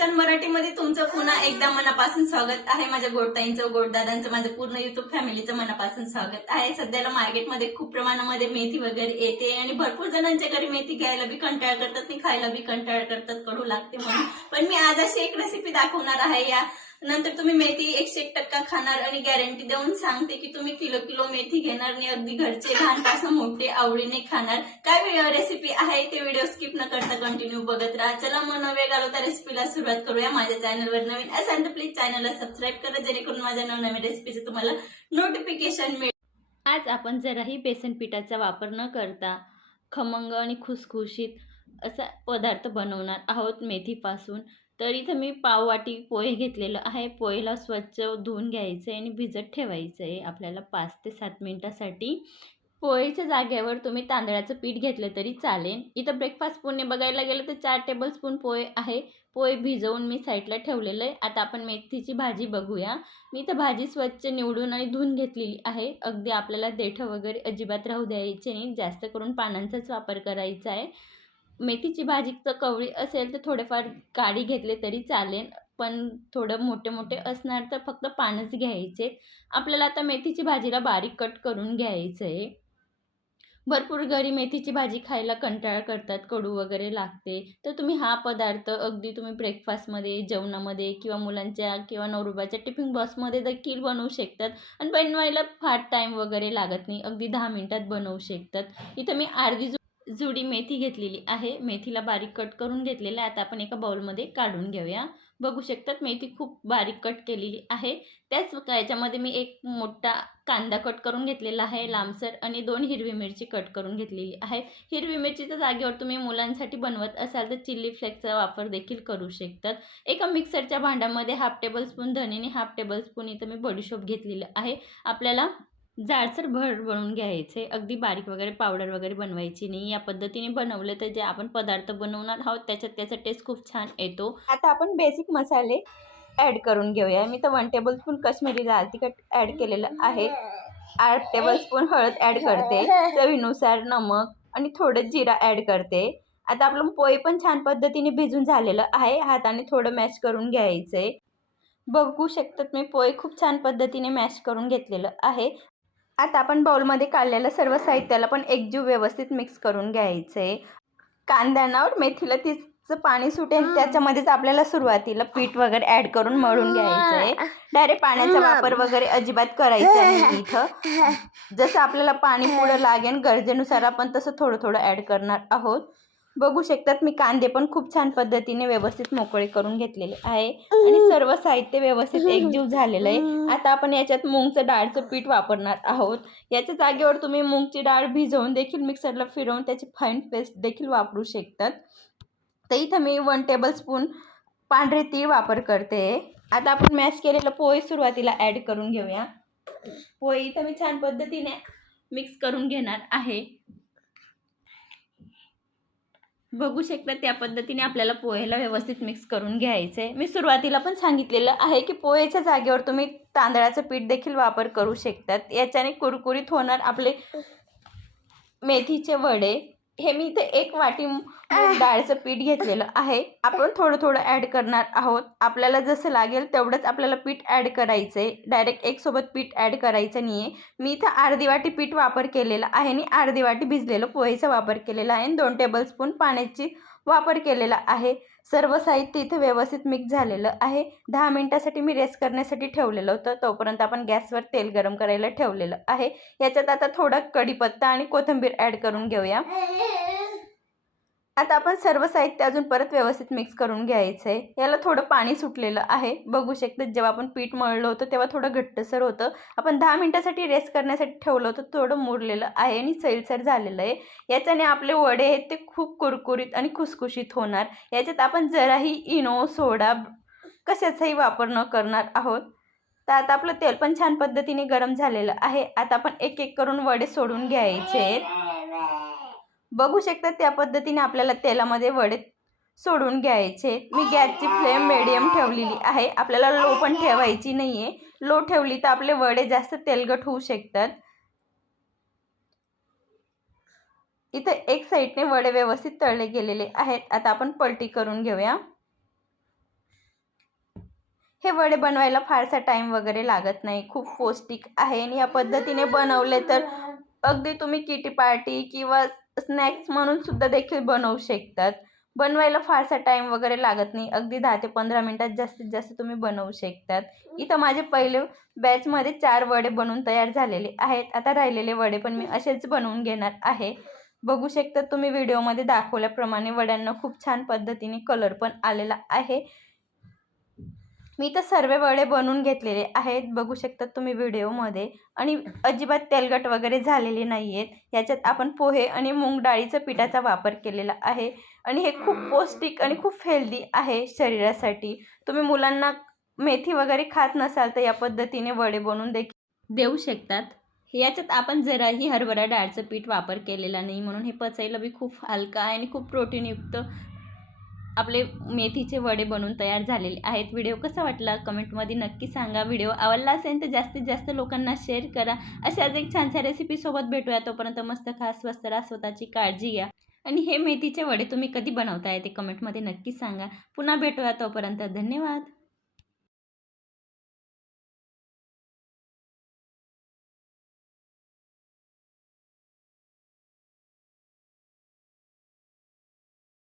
Kitchen मराठीमध्ये तुमचं पुन्हा एकदा मनापासून स्वागत आहे. माझ्या गोडताईंचं गोडदादांचं माझं पूर्ण युट्यूब फॅमिलीचं मनापासून स्वागत आहे. सध्याला मार्केटमध्ये खूप प्रमाणामध्ये मेथी वगैरे येते आणि भरपूर जणांच्या घरी मेथी घ्यायला बी कंटाळ करतात आणि खायला बी कंटाळ करतात कडू लागते म्हणून. पण मी आज अशी एक रेसिपी दाखवणार आहे या नंतर तुम्ही मेथी एकशे एक टक्का खाणार आणि गॅरंटी देऊन सांगते की तुम्ही किलो किलो मेथी घेणार आणि अगदी घरचे लहानपासून मोठे आवडीने खाणार. काय रेसिपी आहे ते व्हिडिओ स्किप न करता कंटिन्यू बघत राहा. चला मग नव्या घालवता रेसिपीला सुरुवात करूया. माझ्या चॅनलवर नवीन असेल तर प्लीज चॅनलला सबस्क्राईब करा जेणेकरून माझ्या नवनवीन रेसिपीचे तुम्हाला नोटिफिकेशन मिळेल. आज आपण जराही बेसन पिठाचा वापर न करता खमंग आणि खुसखुशीत असा पदार्थ बनवणार आहोत मेथीपासून. तर इथं मी पाववाटी पोहे घेतलेलं आहे. पोहेला स्वच्छ धुवून घ्यायचं आहे आणि भिजत ठेवायचं आहे आपल्याला पाच ते सात मिनटासाठी. पोहेच्या जागेवर तुम्ही तांदळाचं पीठ घेतलं तरी चालेल. इथं ब्रेकफास्ट पुणे बघायला गेलं तर चार टेबलस्पून पोहे आहे. पोहे भिजवून मी साईडला ठेवलेलं आहे. आता आपण मेथीची भाजी बघूया. मी इथं भाजी स्वच्छ निवडून आणि धुवून घेतलेली आहे. अगदी आपल्याला देठं वगैरे अजिबात राहू द्यायचे नाही. जास्त करून पानांचाच वापर करायचा आहे. मेथीची भाजी तर कवळी असेल तर थोडेफार काडी घेतले तरी चालेल पण थोडं मोठे मोठे असणार तर फक्त पानच घ्यायचे. आपल्याला आता मेथीची भाजीला बारीक कट करून घ्यायचं आहे. भरपूर घरी मेथीची भाजी खायला कंटाळा करतात कडू वगैरे लागते. तर तुम्ही हा पदार्थ अगदी तुम्ही ब्रेकफास्टमध्ये जेवणामध्ये किंवा मुलांच्या किंवा नवरुबाच्या टिफिन बॉक्समध्ये देखील बनवू शकतात. आणि बनवायला फार टाईम वगैरे लागत नाही अगदी दहा मिनटात बनवू शकतात. इथं मी अर्धी जुडी मेथी घेतलेली आहे. मेथीला बारीक कट करून घेतलेलं आहे. आता आपण एका बाउलमध्ये काढून घेऊया. बघू शकतात मेथी खूप बारीक कट केलेली आहे. त्याच याच्यामध्ये मी एक मोठा कांदा कट करून घेतलेला आहे. लांबसर आणि दोन हिरवी मिरची कट करून घेतलेली आहे. हिरवी मिरचीच्या जागेवर तुम्ही मुलांसाठी बनवत असाल तर चिल्ली फ्लेक्सचा वापर देखील करू शकतात. एका मिक्सरच्या भांड्यामध्ये हाफ टेबल स्पून धनेने हाफ टेबल स्पून इथं मी बडीशोप घेतलेलं आहे. आपल्याला जाडसर भर बनवून घ्यायचे. अगदी बारीक वगैरे पावडर वगैरे बनवायची नाही. या पद्धतीने बनवले तर जे आपण पदार्थ बनवणार आहोत त्याच्यात त्याचा टेस्ट खूप छान येतो. आता आपण बेसिक मसाले ॲड करून घेऊया. मी तर वन टेबल स्पून कश्मीरी लाल तिखट ॲड केलेलं आहे. आठ टेबल स्पून हळद ॲड करते. चवीनुसार नमक आणि थोडं जिरा ॲड करते. आता आपलं पोहे पण छान पद्धतीने भिजून झालेलं आहे. हाताने थोडं मॅश करून घ्यायचं. आहे बघू शकतात मी पोहे खूप छान पद्धतीने मॅश करून घेतलेलं आहे. आता आपण बाउलमध्ये काढलेलं सर्व साहित्याला पण एकजीव व्यवस्थित मिक्स करून घ्यायचं. आहे कांद्यांवर मेथीला तिचं पाणी सुटेल त्याच्यामध्येच आपल्याला सुरुवातीला पीठ वगैरे ॲड करून मळून घ्यायचं. आहे डायरेक्ट पाण्याचा वापर वगैरे अजिबात करायचा नाही इथं. जसं आपल्याला पाणी पुढं लागेल गरजेनुसार आपण तसं थोडं थोडं ॲड करणार आहोत. बघू शकतात मी कांदे पण खूप छान पद्धतीने व्यवस्थित मोकळे करून घेतलेले आहे. आणि सर्व साहित्य व्यवस्थित एकजीव झालेलं आहे. आता आपण याच्यात मूगचं डाळचं पीठ वापरणार आहोत. याच्या जागेवर तुम्ही मूगची डाळ भिजवून देखील मिक्सरला फिरवून त्याची फाईन पेस्ट देखील वापरू शकतात. तर इथं मी वन टेबल स्पून पांढरे तीळ वापर करते. आता आपण मॅश केलेलं पोहे सुरुवातीला ॲड करून घेऊया. पोहे इथं मी छान पद्धतीने मिक्स करून घेणार आहे. बघू शकता त्या पद्धतीने आपल्याला पोहेला व्यवस्थित मिक्स करून घ्यायचं आहे मी सुरुवातीला पण सांगितलेलं आहे की पोहेच्या जागेवर तुम्ही तांदळाचं पीठ देखील वापर करू शकतात. याच्याने कुरकुरीत होणार आपले मेथीचे वडे हे मी इथे एक वाटी डाळचं पीठ घेतलेलं आहे. आपण थोडं थोडं ॲड करणार आहोत. आपल्याला जसं लागेल तेवढंच आपल्याला पीठ ॲड करायचं आहे डायरेक्ट एक सोबत पीठ ॲड करायचं नाही आहे मी इथं अर्धी वाटी पीठ वापर केलेला आहे आणि अर्धी वाटी भिजलेलं पोहेचा वापर केलेला आहे. आणि दोन टेबलस्पून पाण्याची वापर केलेला आहे. सर्व साहित्य इथं व्यवस्थित मिक्स झालेलं आहे. दहा मिनटासाठी मी रेस्ट करण्यासाठी ठेवलेलं होतं. तोपर्यंत आपण गॅसवर तेल गरम करायला ठेवलेलं आहे. याच्यात आता थोडा कढीपत्ता आणि कोथिंबीर ॲड करून घेऊया. आता आपण सर्व साहित्य अजून परत व्यवस्थित मिक्स करून घ्यायचं आहे याला थोडं पाणी सुटलेलं आहे. बघू शकतात जेव्हा आपण पीठ मळलं होतं तेव्हा थोडं घट्टसर होतं. आपण दहा मिनटासाठी रेस्ट करण्यासाठी ठेवलं होतं थोडं मुरलेलं आहे आणि सैलसर झालेलं आहे. याच्याने आपले वडे आहेत ते खूप कुरकुरीत आणि खुसखुशीत होणार. याच्यात आपण जराही इनो सोडा कशाचाही वापर न करणार आहोत. तर आता आपलं तेल पण छान पद्धतीने गरम झालेलं आहे. आता आपण एक एक करून वडे सोडून घ्यायचे आहेत. बघू शकता त्या पद्धतीने आपल्याला तेलामध्ये वडे सोडून घ्यायचे. मी गॅसची फ्लेम मिडियम ठेवलेली आहे. आपल्याला लो पण ठेवायची नाही आहे लो ठेवली तर आपले वडे जास्त तेलगट होऊ शकतात. इथं एक साईडने वडे व्यवस्थित तळले गेलेले आहेत. आता आपण पलटी करून घेऊया. हे वडे बनवायला फारसा टाईम वगैरे लागत नाही. खूप पौष्टिक आहे. आणि या पद्धतीने बनवले तर अगदी तुम्ही किटी पार्टी किंवा स्नॅक्स म्हणून सुद्धा देखील बनवू शकतात. बनवायला फारसा टाईम वगैरे लागत नाही. अगदी दहा ते पंधरा मिनटात जास्तीत जास्त तुम्ही बनवू शकतात. इथं माझे पहिले बॅचमध्ये चार वडे बनवून तयार झालेले आहेत. आता राहिलेले वडे पण मी असेच बनवून घेणार आहे. बघू शकता तुम्ही व्हिडिओमध्ये दाखवल्याप्रमाणे वड्यांना खूप छान पद्धतीने कलर पण आलेला आहे. मी तर सर्व वडे बनवून घेतलेले आहेत. बघू शकता तुम्ही व्हिडिओमध्ये. आणि अजिबात तेलकट वगैरे झालेले नाही आहेत याच्यात आपण पोहे आणि मूग डाळीचं पिठाचा वापर केलेला आहे. आणि हे खूप पौष्टिक आणि खूप हेल्दी आहे शरीरासाठी. तुम्ही मुलांना मेथी वगैरे खात नसाल तर या पद्धतीने वडे बनवून देखील देऊ शकतात. याच्यात आपण जराही हरभरा डाळचं पीठ वापर केलेला नाही म्हणून हे पचायला बी खूप हलका आहे आणि खूप प्रोटीनयुक्त आपले मेथीचे वडे बनवून तयार झालेले आहेत. व्हिडिओ कसा वाटला? कमेंटमध्ये नक्की सांगा. व्हिडिओ आवडला असेल तर जास्तीत जास्त लोकांना शेअर करा. अशाच एक छानशा रेसिपीसोबत भेटूया. तोपर्यंत मस्त खास स्वस्त राहा स्वतःची काळजी घ्या. आणि हे मेथीचे वडे तुम्ही कधी बनवताय ते कमेंटमध्ये नक्की सांगा. पुन्हा भेटूया तोपर्यंत. धन्यवाद.